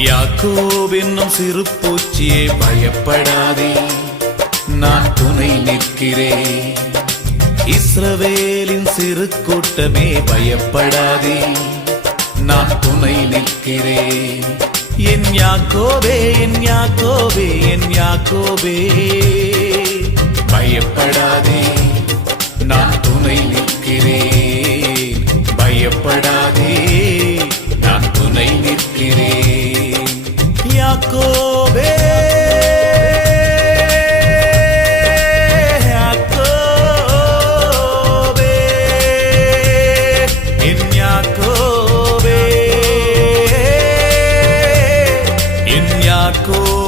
யாக்கோப் என்னும் சிறு பூச்சியே பயப்படாதே, நான் துணை நிற்கிறேன். இஸ்ரவேலின் சிறு கூட்டமே பயப்படாதே, நான் துணை நிற்கிறேன். என் யாக்கோபே, என் யாக்கோபே, என் யாக்கோபே, பயப்படாதே, நான் துணை நிற்கிறேன். பயப்படாதே, நான் துணை நிற்கிறேன். யாக்கோபே, யாக்கோபே, என் யாக்கோபே, என் யாக்கோபே.